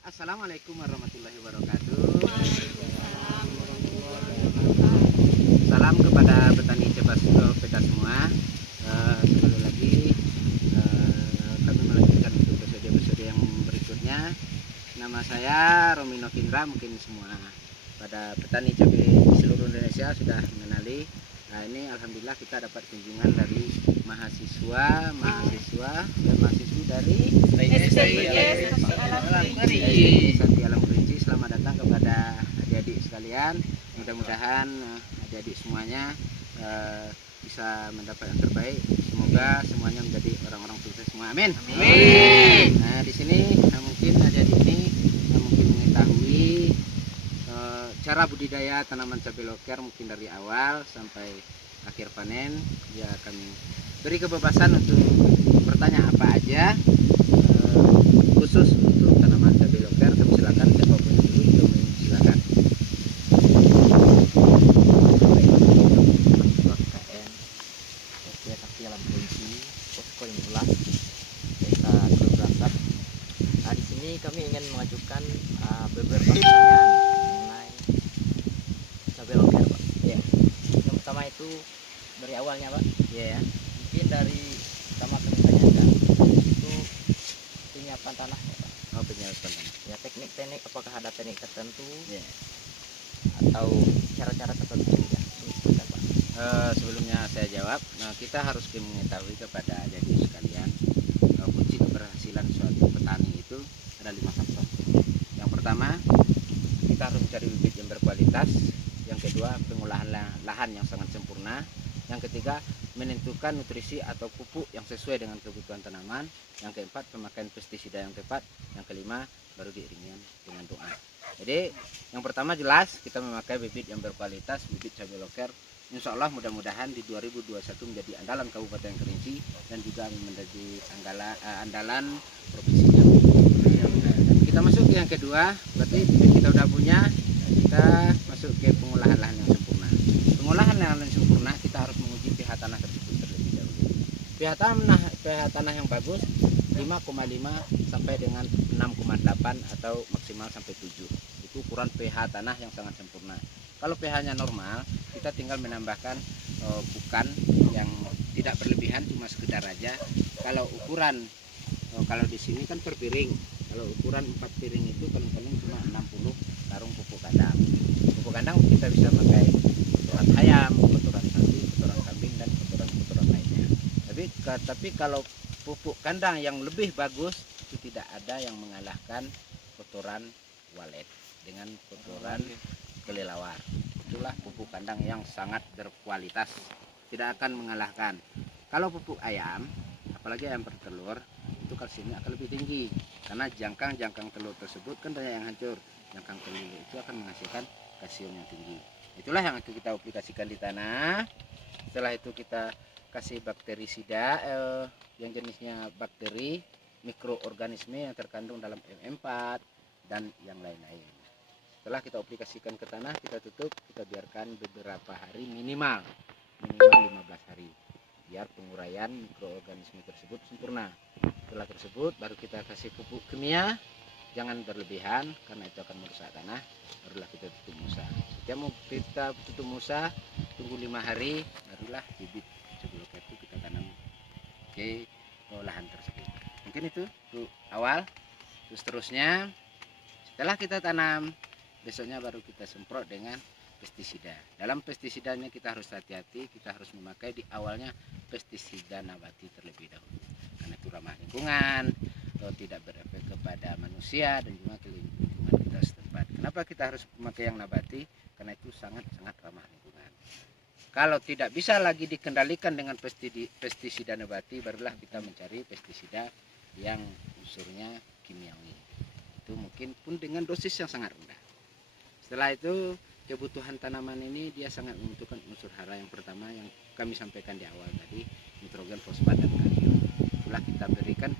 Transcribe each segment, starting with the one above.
Assalamualaikum warahmatullahi wabarakatuh. Salam kepada petani Cebas kita semua. Sekali lagi kami melanjutkan untuk episode yang berikutnya. Nama saya Romino Kindra, mungkin semua pada petani cabai di seluruh Indonesia sudah mengenali. Nah, ini alhamdulillah kita dapat kunjungan dari mahasiswa dan mahasiswi dari Sati Alam Kerinci. Selamat datang kepada adik-adik sekalian. Mudah-mudahan adik-adik semuanya bisa mendapat yang terbaik. Semoga semuanya menjadi orang-orang sukses semua. Amin. Amin. Nah, di sini mungkin adik-adik ini mungkin mengetahui cara budidaya tanaman cabai loker mungkin dari awal sampai akhir panen. Ya, kami beri kebebasan untuk bertanya apa aja khusus untuk tanaman cabai loker. Kami silakan siapapun dulu, silakan. Sati Alam Kerinci, posko 15, desa Teluk Brasat. Nah, di sini kami ingin mengajukan beberapa pertanyaan mengenai cabai loker, Pak. Ya. Yang pertama itu dari awalnya, Pak. Ya. Mungkin dari pertama kami tanyakan itu penyiapan tanah, ya, Pak. Oh, penyiapan tanah. Ya, teknik-teknik, apakah ada teknik tertentu Ya. atau cara-cara tertentu ya? Sebentar, Pak. Sebelumnya saya jawab, kita harus mengetahui kepada adik-adik sekalian kunci keberhasilan suatu petani itu ada 5 faktor. Yang pertama, kita harus mencari bibit yang berkualitas. Yang kedua, pengolahan lahan yang sangat sempurna. Yang ketiga, menentukan nutrisi atau pupuk yang sesuai dengan kebutuhan tanaman. Yang keempat, pemakaian pestisida yang tepat. Yang kelima, baru diiringi dengan doa. Jadi yang pertama jelas kita memakai bibit yang berkualitas, bibit cabai loker. Insya Allah mudah-mudahan di 2021 menjadi andalan Kabupaten Kerinci dan juga menjadi andalan Provinsi Jambi. Kita masuk ke yang kedua, berarti bibit kita udah punya, kita masuk ke pengolahan lahan yang sempurna. Pengolahan lahan yang sempurna kita harus menguji pH tanah tersebut terlebih dahulu. pH tanah yang bagus 5,5 sampai dengan 6,8 atau maksimal sampai 7. Itu ukuran pH tanah yang sangat sempurna. Kalau pH-nya normal, kita tinggal menambahkan pukan yang tidak berlebihan, cuma sekedar aja. Kalau ukuran kalau di sini kan per piring. Kalau ukuran 4 piring itu paling-paling cuma 60 karung pupuk kandang. Pupuk kandang kita bisa pakai kotoran ayam, kotoran sapi, kotoran kambing dan kotoran lainnya. Tapi kalau pupuk kandang yang lebih bagus itu tidak ada yang mengalahkan kotoran walet dengan kotoran kelelawar. Itulah pupuk kandang yang sangat berkualitas, tidak akan mengalahkan. Kalau pupuk ayam, apalagi ayam bertelur, itu kalsiumnya akan lebih tinggi karena jangkang telur tersebut kan banyak yang hancur. Jangkang telur itu akan menghasilkan kalsium yang tinggi. Itulah yang akan kita aplikasikan di tanah. Setelah itu kita kasih bakterisida yang jenisnya bakteri, mikroorganisme yang terkandung dalam M4 dan yang lain-lain. Setelah kita aplikasikan ke tanah, kita tutup, kita biarkan beberapa hari minimal 15 hari biar penguraian mikroorganisme tersebut sempurna. Setelah tersebut baru kita kasih pupuk kimia, jangan berlebihan karena itu akan merusak tanah. Barulah kita tutup musa. Ketika mau kita tutup musa, tunggu 5 hari, barulah bibit cabai loker itu kita tanam ke lahan tersebut. Mungkin itu untuk awal. Terus terusnya setelah kita tanam, besoknya baru kita semprot dengan pestisida. Dalam pestisidanya kita harus hati-hati, kita harus memakai di awalnya pestisida nabati terlebih dahulu. Karena itu ramah lingkungan, tidak berefek kepada manusia dan juga ke lingkungan kita setempat. Kenapa kita harus memakai yang nabati? Karena itu sangat-sangat ramah lingkungan. Kalau tidak bisa lagi dikendalikan dengan pestisida nabati, barulah kita mencari pestisida yang unsurnya kimiawi. Itu mungkin pun dengan dosis yang sangat rendah. Setelah itu kebutuhan tanaman ini dia sangat membutuhkan unsur hara yang pertama yang kami sampaikan di awal tadi, nitrogen, fosfat dan kalium. Itulah kita berikan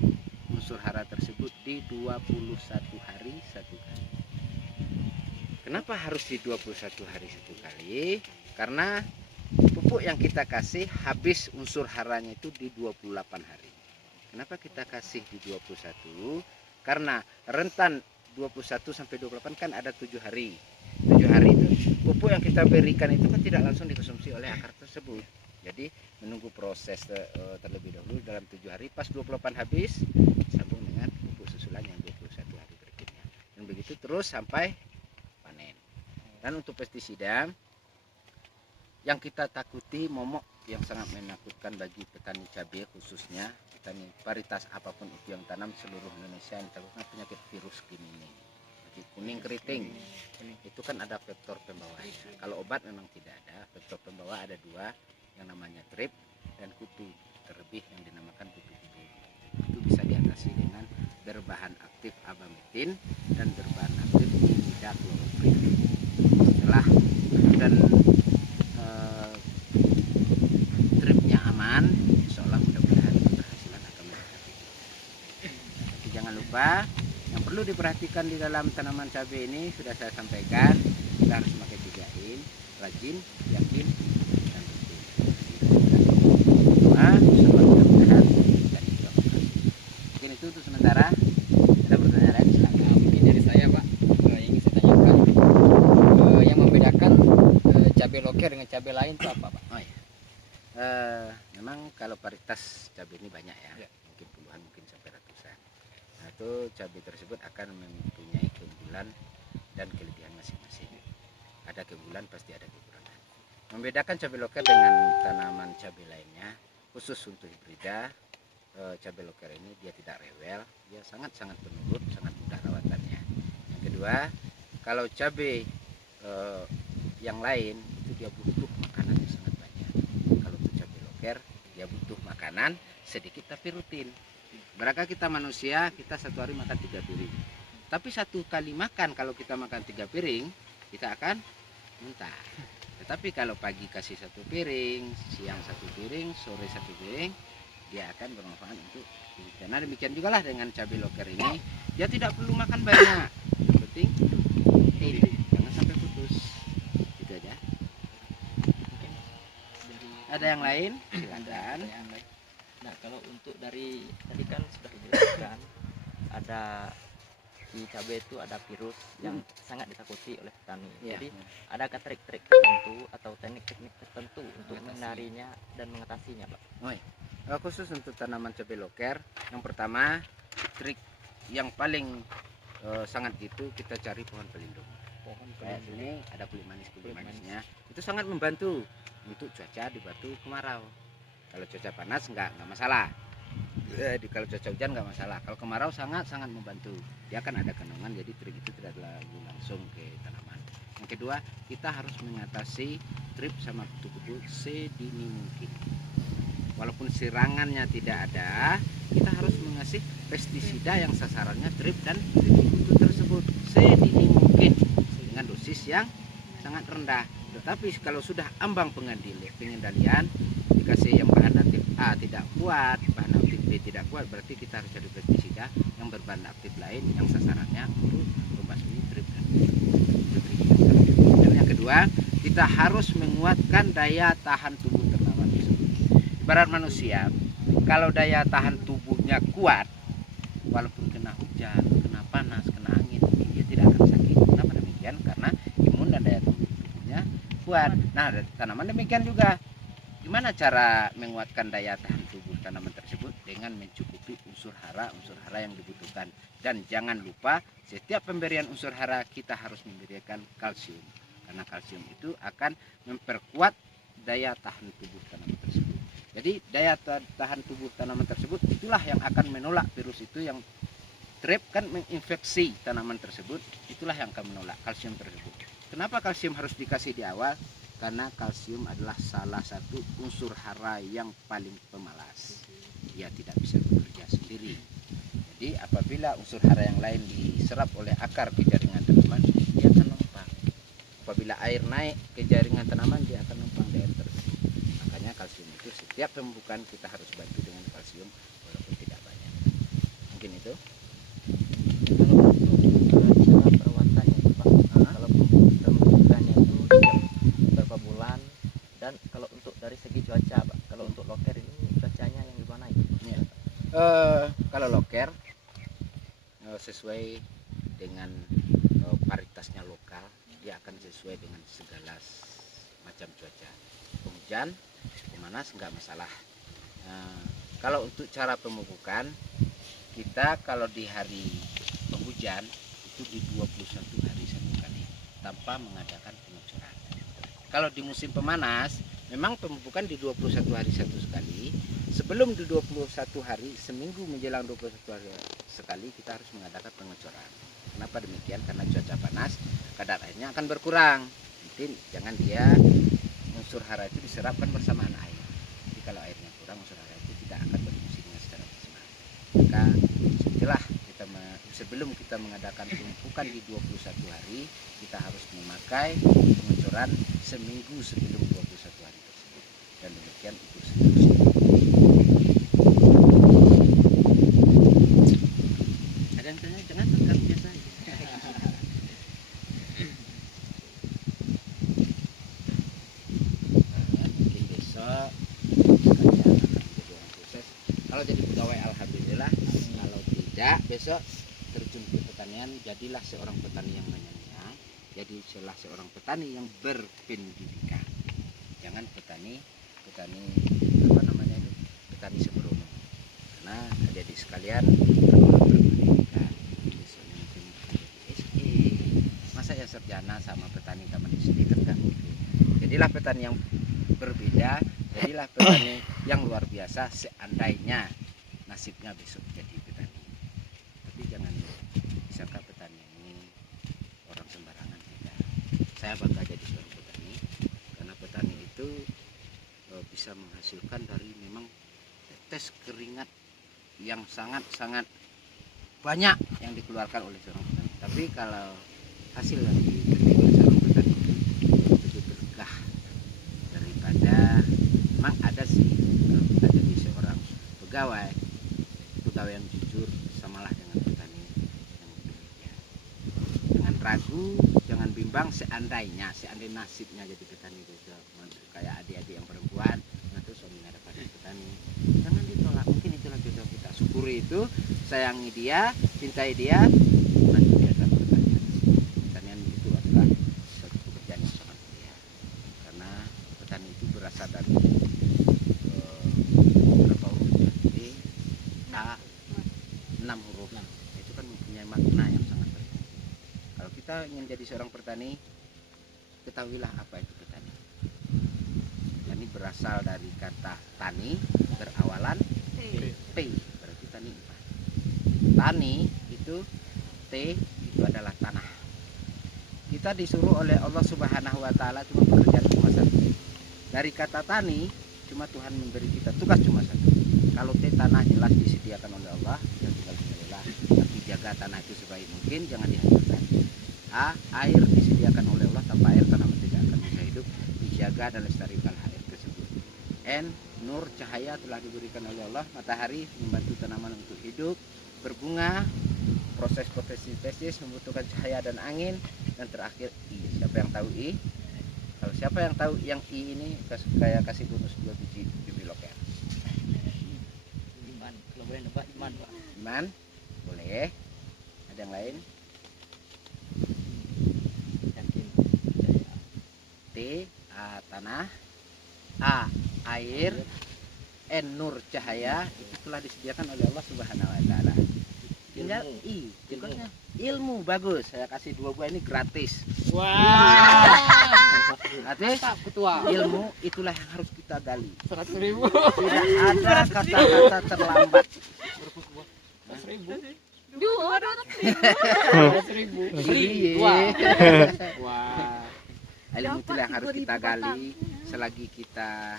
unsur hara tersebut di 21 hari satu kali. Kenapa harus di 21 hari satu kali? Karena pupuk yang kita kasih habis unsur haranya itu di 28 hari. Kenapa kita kasih di 21? Karena rentan 21 sampai 28 kan ada 7 hari. 7 hari itu pupuk yang kita berikan itu kan tidak langsung dikonsumsi oleh akar tersebut. Jadi menunggu proses terlebih dahulu dalam 7 hari. Pas 28 habis, sambung dengan pupuk susulan yang 21 hari berikutnya. Dan begitu terus sampai panen. Dan untuk pestisida yang kita takuti momok yang sangat menakutkan bagi petani cabai, khususnya petani varietas apapun itu yang tanam seluruh Indonesia, yang ditakutkan penyakit virus ini. Jadi kuning keriting itu kan ada vektor pembawanya. Kalau obat memang tidak ada. Vektor pembawa ada 2, yang namanya trip dan kutu, terlebih yang dinamakan kutu-kutu. Itu bisa diatasi dengan berbahan aktif abamectin dan berbahan aktif imidacloprid. Setelah dan tripnya aman, insya Allah mudah-mudahan keberhasilan akan mencapai. Tapi jangan lupa yang perlu diperhatikan di dalam tanaman cabai ini sudah saya sampaikan, kita harus pakai 3 in, rajin, yakin, dan rutin. Insya Allah mudah-mudahan dan juga berhasil. Mungkin itu untuk sementara. Ada pertanyaan lain? Silakan. Mungkin dari saya Pak, yang ingin saya tanyakan, yang membedakan cabai loker dengan cabai lain itu apa Pak? Oh iya. Memang kalau varietas cabai ini banyak ya, mungkin puluhan, mungkin sampai ratusan. Nah, itu cabai tersebut akan mempunyai keunggulan dan kelebihan masing-masing. Ada keunggulan, pasti ada kekurangan. Membedakan cabai loker dengan tanaman cabai lainnya, khusus untuk hibrida, cabai loker ini dia tidak rewel, dia sangat-sangat penurut, sangat mudah rawatannya. Yang kedua, kalau cabai yang lain itu dia butuh makanannya sangat banyak. Kalau untuk cabai loker dia butuh makanan sedikit tapi rutin. Berapa kita manusia, kita satu hari makan 3 piring. Tapi satu kali makan, kalau kita makan 3 piring, kita akan muntah. Tetapi kalau pagi kasih 1 piring, siang 1 piring, sore 1 piring, dia akan bermanfaat untuk diri. Karena demikian juga lah dengan cabai loker ini, dia tidak perlu makan banyak. Yang penting jangan sampai putus. Gitu aja. Ada yang lain? Silakan. Nah, kalau untuk dari tadi kan sudah dijelaskan, ada di cabai itu ada virus yang sangat ditakuti oleh petani. Ya. Jadi adakah trik-trik tertentu atau teknik-teknik tertentu untuk mengenalinya dan mengatasinya, Pak? Oh, iya. Khusus untuk tanaman cabai loker, yang pertama trik yang paling sangat gitu, kita cari pohon pelindung. Kayak sini ada kulit manisnya, itu sangat membantu untuk cuaca di batu kemarau. Kalau cuaca panas enggak masalah. Kalau cuaca hujan enggak masalah. Kalau kemarau sangat membantu. Dia akan ada kandungan, jadi trik itu tidak lalu langsung ke tanaman. Yang kedua, kita harus mengatasi trip sama kutu-kutu sedini mungkin. Walaupun serangannya tidak ada, kita harus mengasih pestisida yang sasarannya trip dan kutu tersebut sedini mungkin dengan dosis yang sangat rendah. Tetapi kalau sudah ambang pengendalian, dikasih yang bahan aktif A tidak kuat, bahan aktif B tidak kuat, berarti kita harus cari pestisida yang berbahan aktif lain yang sasarannya untuk membasmi trip dan kutu. Dan yang kedua, kita harus menguatkan daya tahan tubuh tanaman tersebut. Ibarat manusia, kalau daya tahan tubuhnya kuat, walaupun kena hujan, kena panas, kena angin, dia tidak akan sakit. Kenapa demikian? Karena imun dan daya tubuhnya kuat. Nah, tanaman demikian juga. Gimana cara menguatkan daya tahan tubuh tanaman tersebut? Dengan mencukupi unsur hara yang dibutuhkan. Dan jangan lupa, setiap pemberian unsur hara kita harus memberikan kalsium. Karena kalsium itu akan memperkuat daya tahan tubuh tanaman tersebut. Jadi daya tahan tubuh tanaman tersebut itulah yang akan menolak virus itu yang trip kan menginfeksi tanaman tersebut. Itulah yang akan menolak kalsium tersebut. Kenapa kalsium harus dikasih di awal? Karena kalsium adalah salah satu unsur hara yang paling pemalas. Dia tidak bisa bekerja sendiri. Jadi apabila unsur hara yang lain diserap oleh akar ke jaringan tanaman, dia akan numpang. Apabila air naik ke jaringan tanaman, dia akan numpang di air tersebut. Makanya kalsium itu setiap pembukaan kita harus bantu dengan kalsium walaupun tidak banyak. Mungkin itu. Cara perawatannya itu, Pak. Kalau kita membutuhkannya itu berapa bulan, dan kalau untuk dari segi cuaca, Pak, kalau untuk loker ini cuacanya yang gimana itu? Kalau loker sesuai dengan varietasnya lokal, dia akan sesuai dengan segala macam cuaca. Hujan, pemanas nggak masalah. Kalau untuk cara pemupukan, kita kalau di hari penghujan itu di 21 hari satu kali tanpa mengadakan pengucuran. Kalau di musim pemanas memang pemupukan di 21 hari satu sekali. Sebelum di 21 hari, seminggu menjelang 21 hari sekali kita harus mengadakan pengucuran. Kenapa demikian? Karena cuaca panas, kadar airnya akan berkurang. Nanti jangan dia unsur hara itu diserapkan bersamaan air. Jadi kalau airnya kurang, unsur hara itu tidak akan berfungsi dengan secara maksimal. Maka setelah sebelum kita mengadakan pemupukan di 21 hari, kita harus memakai pengucuran seminggu sebelum 21 hari tersebut. Dan demikian itu seterusnya. Ada yang tanya, jangan tekan biasa aja. Mungkin besok sekalian akan menjadi orang sukses. Kalau jadi pegawai alhamdulillah, kalau tidak besok terjun ke pertanian, jadilah seorang petani yang menyenangkan, jadilah seorang petani yang berpendidikan. Jangan petani apa namanya itu, petani sembrono. Karena adik-adik sekalian, kalau berpendidikan besoknya mungkin menjadi SE, masa ya sarjana sama petani taman SD kan nggak mungkin. Jadilah petani yang berbeda, jadilah petani yang luar biasa seandainya nasibnya besok jadi petani. Tapi jangan disangka petani ini orang sembarangan, tidak. Saya bangga jadi seorang petani karena petani itu bisa menghasilkan dari memang tetes keringat yang sangat-sangat banyak yang dikeluarkan oleh seorang petani. Tapi kalau hasil yang diterima oleh seorang petani itu lebih berkah daripada, memang ada sih kalau kita jadi seorang pegawai yang jujur samalah dengan petani yang bekerja. Jangan ragu, jangan bimbang, seandainya nasibnya jadi petani juga, kayak adik-adik yang perempuan, nanti suaminya dapat petani, jangan ditolak. Mungkin itulah jodoh kita, syukuri itu, sayangi dia, cintai dia, nanti dia akan pertanian. Pertanian itu adalah suatu pekerjaan yang sangat mulia, karena petani itu berasal dari berapa huruf ya? A 6 huruf. Itu kan mempunyai makna yang sangat penting. Kalau kita ingin jadi seorang petani, ketahuilah apa itu petani. Petani berasal dari kata tani, berawalan T, berarti tani 4. Tani itu T itu adalah tanah. Kita disuruh oleh Allah Subhanahu wa taala cuma pekerjaan cuma satu. Dari kata tani, cuma Tuhan memberi kita tugas cuma satu. Kalau tanah jelas disediakan oleh Allah, kita tinggal mengelola, tapi jaga tanah itu sebaik mungkin, jangan dihancurkan. Air disediakan oleh Allah, tanpa air tanaman tidak akan bisa hidup, dijaga dan lestarikan air tersebut. Nur, cahaya telah diberikan oleh Allah, matahari membantu tanaman untuk hidup, berbunga, proses fotosintesis membutuhkan cahaya dan angin, dan terakhir I. Siapa yang tahu I? Kalau siapa yang tahu yang I ini, saya kasih bonus 2 biji bibit loker. Kalau boleh nebak iman, Pak. Iman? Boleh. Ada yang lain? Yakin. T, tanah, A, air, N, nur, cahaya. Itu telah disediakan oleh Allah Subhanahu wa taala. Tinggal I, tinggalnya ilmu. Bagus, saya kasih 2 buah ini gratis. Wah. Gratis. Ketua. Ilmu itulah yang harus kita gali. 100.000. Tidak ada kata-kata terlambat. 100.000. 100.000. Iya. Wah. Ilmu itulah yang harus kita gali selagi kita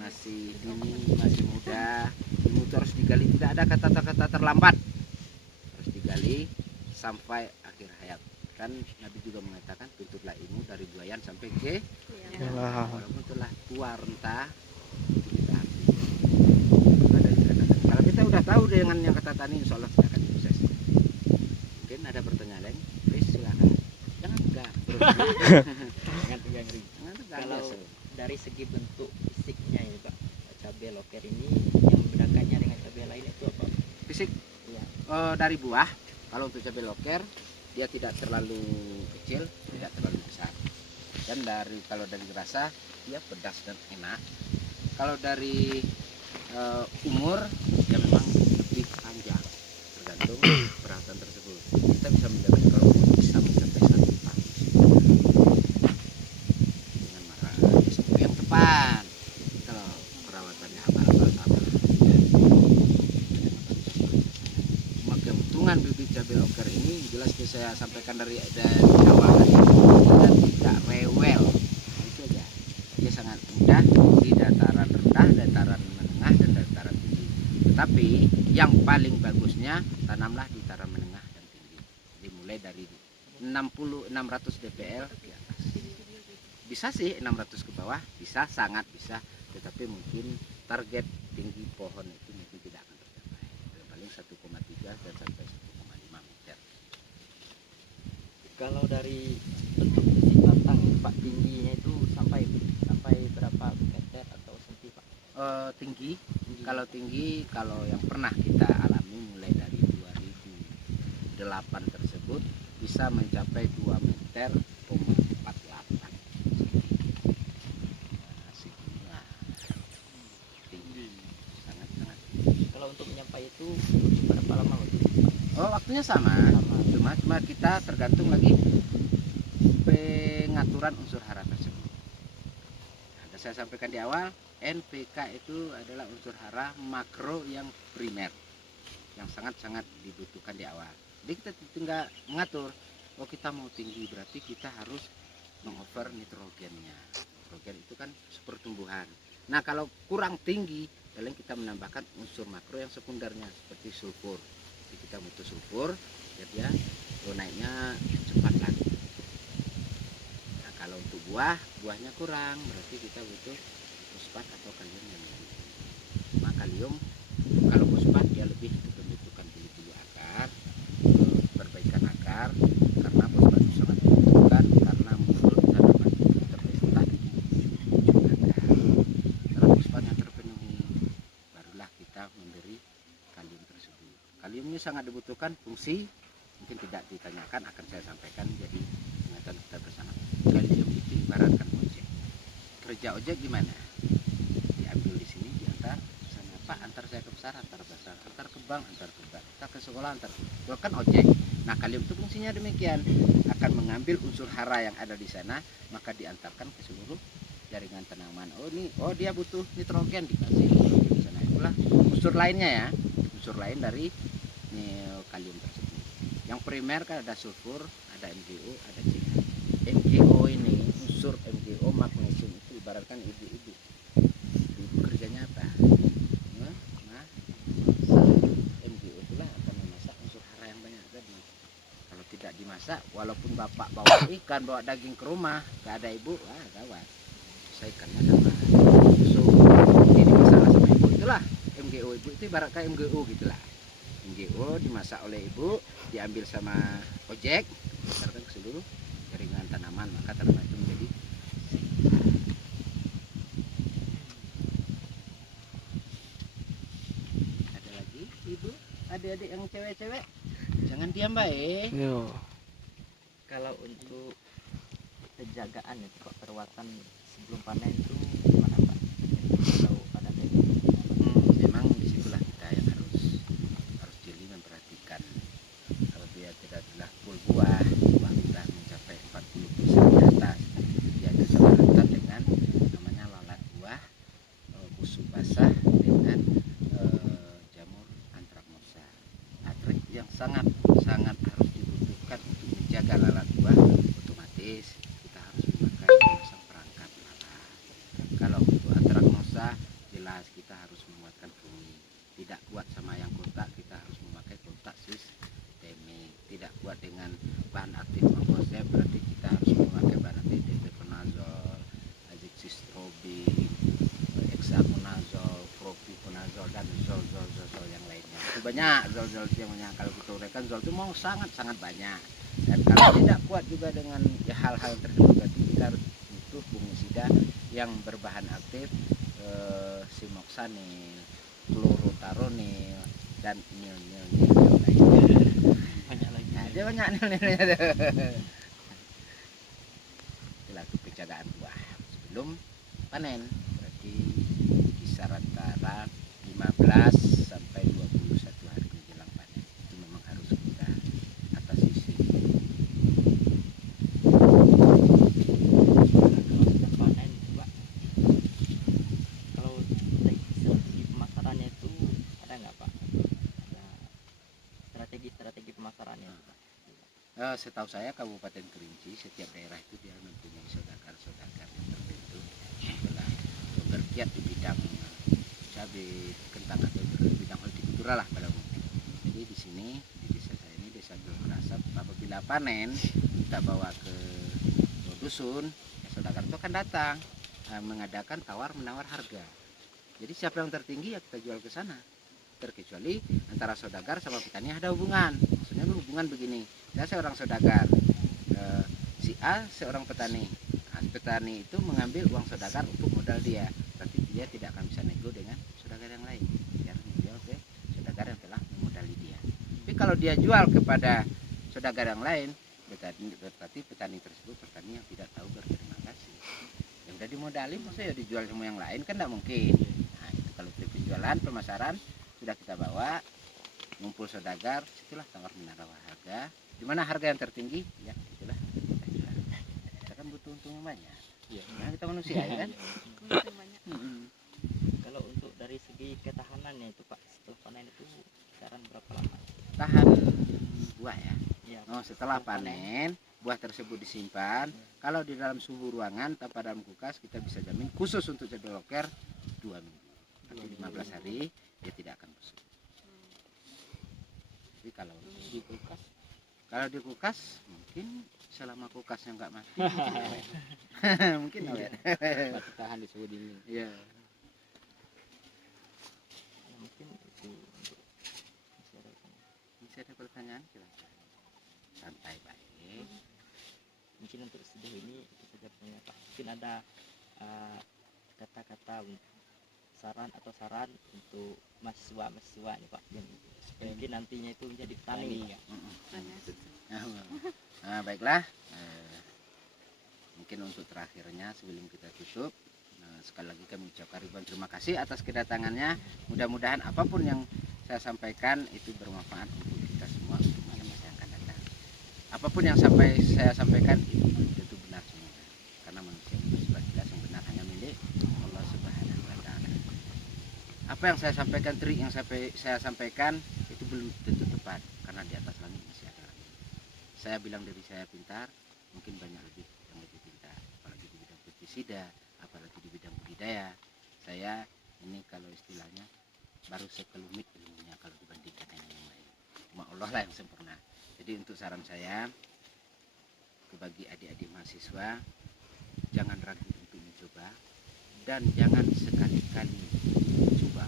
masih dini, masih muda. Ilmu itu harus digali, tidak ada kata-kata terlambat. Harus digali sampai akhir hayat. Kan Nabi juga mengatakan tuntutlah ilmu dari buayan sampai ke walaupun telah tua renta, kita kalau kita udah tahu dengan yang kata tani, insya Allah kita akan sukses. Mungkin ada pertanyaan lain, please silakan. Jangan tegang. Jangan tegang. Kalau dari segi bentuk fisiknya ini Pak, cabai loker ini yang membedakannya dengan cabai lain itu apa? Fisik Iya. dari buah. Kalau untuk cabai loker dia tidak terlalu kecil, tidak terlalu besar. Dan kalau dari rasa dia pedas dan enak. Kalau dari umur ya memang lebih panjang, tergantung perawatan tersebut. Kita bisa menjaga kalau bisa mencapai 1 tahun dengan waktu yang tepat. Kalau perawatannya abal-abal sama. Cuma keuntungan bibit cabai oker ini jelas saya sampaikan dari awal tadi, kita tidak rewel. Itu aja. Dia sangat mudah di dataran rendah, dataran menengah, dan dataran tinggi. Tetapi yang paling bagusnya tanamlah di dataran menengah dan tinggi. Dimulai dari 600 dpl ke atas. Bisa sih 600 ke bawah, bisa, sangat bisa. Tetapi mungkin target tinggi pohon itu mungkin tidak akan tercapai. Paling 1,3 dan sampai 1,5 meter. Kalau dari bentuk fisik batang Pak, tingginya itu sampai berapa meter atau senti Pak? Tinggi. Kalau tinggi, kalau yang pernah kita alami mulai dari 2008 tersebut bisa mencapai 2 meter 48 nah, tinggi, sangat-sangat. Kalau untuk menyampai itu berapa lama waktu? Waktunya sama. Cuma kita tergantung lagi pengaturan unsur hara tersebut. Nah, saya sampaikan di awal, NPK itu adalah unsur hara makro yang primer, yang sangat-sangat dibutuhkan di awal. Jadi kita tinggal mengatur, kita mau tinggi berarti kita harus mengover nitrogennya. Nitrogen itu kan pertumbuhan. Nah kalau kurang tinggi, paling kita menambahkan unsur makro yang sekundernya seperti sulfur. Jadi kita butuh sulfur, jadi ya naiknya cepat lagi. Nah kalau untuk buahnya kurang, berarti kita butuh fosfat atau kalium yang lebih. Nah kalium kalau fosfat dia lebih untuk pembentukan bulu-bulu akar, perbaikan akar, karena fosfat itu sangat dibutuhkan karena muncul tanaman terletak di ujung akar. Kalau fosfat yang terpenuhi, barulah kita memberi kalium tersebut. Kalium ini sangat dibutuhkan, fungsi mungkin tidak ditanyakan, akan saya sampaikan jadi ingatan kita bersama. Kalium itu ibaratkan ojek. Kerja ojek gimana? Diambil di sini, diantar sama Pak, antar saya ke pasar, antar pasar, antar ke bank, antar ke bank, antar ke sekolah, antar itu kan ojek. Nah kalium itu fungsinya demikian, akan mengambil unsur hara yang ada di sana, maka diantarkan ke seluruh jaringan tanaman. Dia butuh nitrogen, dikasih nitrogen di sana. Itulah unsur lainnya ya, unsur lain dari kalium tersebut. Yang primer kan ada sulfur, ada MgO, ada CH. MgO ini, unsur MgO magnesium itu ibaratkan ibu-ibu. Ibu kerjanya apa? MgO itulah akan memasak unsur hara yang banyak tadi. Kalau tidak dimasak, walaupun bapak bawa ikan, bawa daging ke rumah, gak ada ibu, gawat. Saya ikannya sama. Ini masalah sama ibu itulah. MgO ibu itu ibaratkan MgO gitulah. MgO dimasak oleh ibu, diambil sama ojek, diantarkan ke seluruh jaringan tanaman, maka tanaman itu menjadi sehat. Ada lagi ibu, adik-adik yang cewek-cewek, jangan diam baik. Kalau untuk penjagaan itu Pak, perawatan sebelum panen itu gimana Pak? Kalau pada Memang disitulah kita yang harus jeli memperhatikan. Kalau dia tidak full buah sudah mencapai 40% di atas, dia bisa berentan dengan namanya lalat buah, busuk basah dengan jamur antraknosa. Trik yang sangat harus dibutuhkan untuk menjaga lalat buah, otomatis kita harus memakai memasang perangkap lalat. Kalau untuk antraknosa jelas kita harus menguatkan fungsi. Tidak kuat sama yang kotak, kita harus memakai kotak sistemik. Tidak kuat dengan bahan aktif makrosep, berarti kita harus memakai bahan aktif deteconazole, azoxystrobin, hexaconazole, propiconazole, dan zol yang lainnya. Itu banyak zol yang banyak. Kalau kita uraikan zol itu mau sangat banyak. Dan kalau tidak kuat juga dengan hal-hal tersebut, berarti kita harus butuh fungisida yang berbahan aktif simoksanil, klorotaronil, dan nil yang lainnya. banyak lagi. Nah, Dia banyak nilainya tuh. Itulah tuh penjagaan buah sebelum panen. Berarti kisar antara 15 sampai 21 hari menjelang panen. Itu memang harus kita atasi sih. Kalau sudah panen itu Pak, kalau strategi pemasarannya itu ada nggak Pak? Ada strategi pemasarannya itu, Pak? Setahu saya Kabupaten Kerinci setiap daerah itu dia mempunyai saudagar-saudagar yang tertentu yang telah bergiat di bidang cabai, kentang atau di bidang hortikultura lah pada umumnya. Jadi di sini di desa saya ini desa Berasap, apabila panen kita bawa ke dusun, ya saudagar itu akan datang mengadakan tawar menawar harga. Jadi siapa yang tertinggi ya kita jual ke sana. Terkecuali antara saudagar sama petani ada hubungan. Maksudnya hubungan begini, saya seorang saudagar, si A seorang petani. Nah, petani itu mengambil uang saudagar untuk modal dia, berarti dia tidak akan bisa nego dengan saudagar yang lain. Dia harus menjual ke saudagar yang telah memodali dia. Tapi kalau dia jual kepada saudagar yang lain, berarti petani tersebut petani yang tidak tahu berterima kasih. Yang udah dimodali, maksudnya dijual semua yang lain kan tidak mungkin. Nah, itu kalau penjualan pemasaran sudah kita bawa ngumpul saudagar, situlah tawar menawar harga. Di mana harga yang tertinggi, ya itulah kita jual. Kita kan butuh untungnya banyak. Iya. Nah, kita manusia ya kan. Kalau untuk dari segi ketahanannya itu Pak, setelah panen itu kisaran berapa lama? Tahan buah ya. Iya. Oh, setelah panen buah tersebut disimpan. Kalau di dalam suhu ruangan tanpa dalam kulkas, kita bisa jamin khusus untuk cabai loker 2 minggu. Nanti 15 hari dia tidak akan busuk. Tapi kalau di kulkas mungkin selama kulkasnya nggak mati mungkin awet. Masih tahan di suhu dingin. Iya. Ya, mungkin itu untuk masyarakat. Masih ada pertanyaan silakan. Santai baik. Mungkin untuk sejauh ini itu saja punya Pak. Mungkin ada kata-kata saran untuk mahasiswa nih Pak, yang mungkin nantinya itu menjadi petani. Ya. Nah, baiklah. Mungkin untuk terakhirnya sebelum kita tutup, sekali lagi kami ucapkan ribuan terima kasih atas kedatangannya. Mudah-mudahan apapun yang saya sampaikan itu bermanfaat untuk kita semua untuk masa yang akan datang. Apapun yang saya sampaikan itu belum tentu benar semua, karena manusia itu sudah jelas yang benar hanya milik Allah Subhanahu wa Ta'ala. Apa yang saya sampaikan, trik yang saya sampaikan itu belum tentu tepat, karena di atas langit masih ada langit. Saya bilang diri saya pintar, mungkin banyak yang lebih pintar, apalagi di bidang pestisida, apalagi di bidang budidaya. Saya ini kalau istilahnya baru sekelumit ilmunya kalau dibandingkan dengan yang lain. Cuma Allah lah yang sempurna. Jadi untuk saran saya bagi adik-adik mahasiswa, jangan ragu untuk mencoba dan jangan sekali-kali coba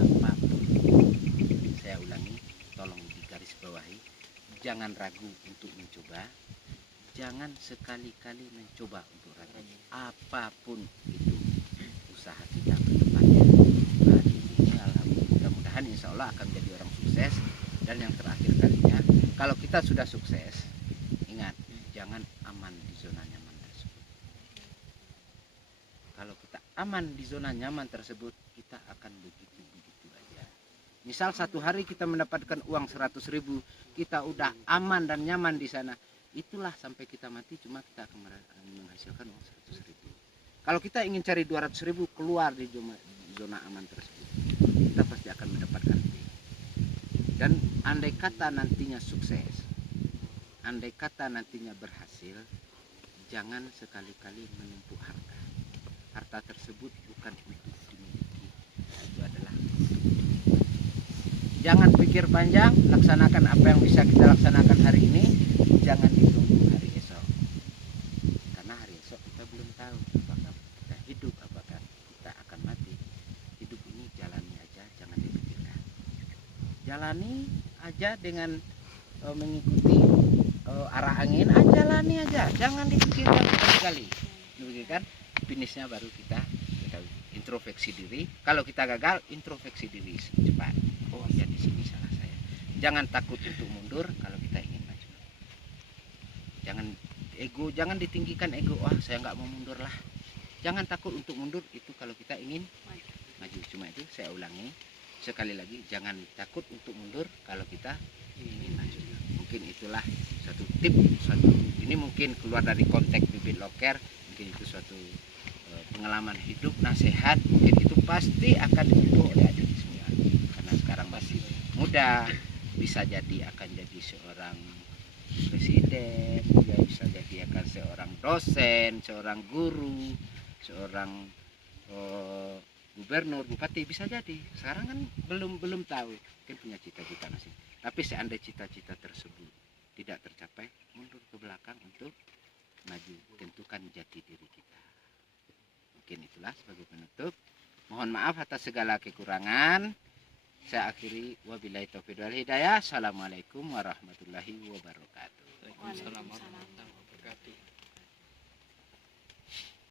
apapun. Saya ulangi, tolong digaris bawahi, jangan ragu untuk mencoba, jangan sekali-kali mencoba untuk ragu apapun itu usaha kita ke depannya. Nah, di sini mudah-mudahan insya Allah akan menjadi orang sukses. Dan yang terakhir kalinya, kalau kita sudah sukses, ingat, jangan aman di zona nyaman tersebut. Kalau kita aman di zona nyaman tersebut, kita akan begitu-begitu aja. Misal satu hari kita mendapatkan uang 100.000, kita udah aman dan nyaman di sana. Itulah sampai kita mati cuma kita akan menghasilkan uang 100.000. Kalau kita ingin cari 200.000 keluar di zona aman tersebut, kita pasti akan mendapatkan lebih. Dan andai kata nantinya sukses, andai kata nantinya berhasil, jangan sekali-kali menumpuk harta. Harta tersebut bukan untuk dimiliki, itu adalah jangan pikir panjang, laksanakan apa yang bisa kita laksanakan hari ini, jangan ditunggu hari esok. Karena hari esok kita belum tahu apakah kita hidup, apakah kita akan mati. Hidup ini jalani aja, jangan dipikirkan. Jalani aja dengan mengikuti arah angin, jalani aja, jangan dipikirkan sekali-kali. Dipikirkan, finishnya baru kita introspeksi diri. Kalau kita gagal, introspeksi diri cepat. Oh ya, di sini salah saya. Jangan takut untuk mundur. Kalau kita ego, jangan ditinggikan ego. Wah, saya nggak mau mundur lah. Jangan takut untuk mundur itu kalau kita ingin maju. Cuma itu saya ulangi sekali lagi, jangan takut untuk mundur kalau kita ingin maju. Mungkin itulah satu tip, ini mungkin keluar dari konteks bibit loker, mungkin itu suatu pengalaman hidup, nasihat, mungkin itu pasti akan ditempuh oleh adik semua. Karena sekarang masih muda, bisa jadi akan jadi seorang presiden, ya bisa jadi akan seorang dosen, seorang guru, seorang gubernur, bupati, bisa jadi. Sekarang kan belum tahu, mungkin punya cita-cita masih. Tapi seandainya cita-cita tersebut tidak tercapai, mundur ke belakang untuk maju, tentukan jati diri kita. Mungkin itulah sebagai penutup. Mohon maaf atas segala kekurangan. Saya akhiri, wabillahi taufiq wal hidayah. Assalamualaikum warahmatullahi wabarakatuh.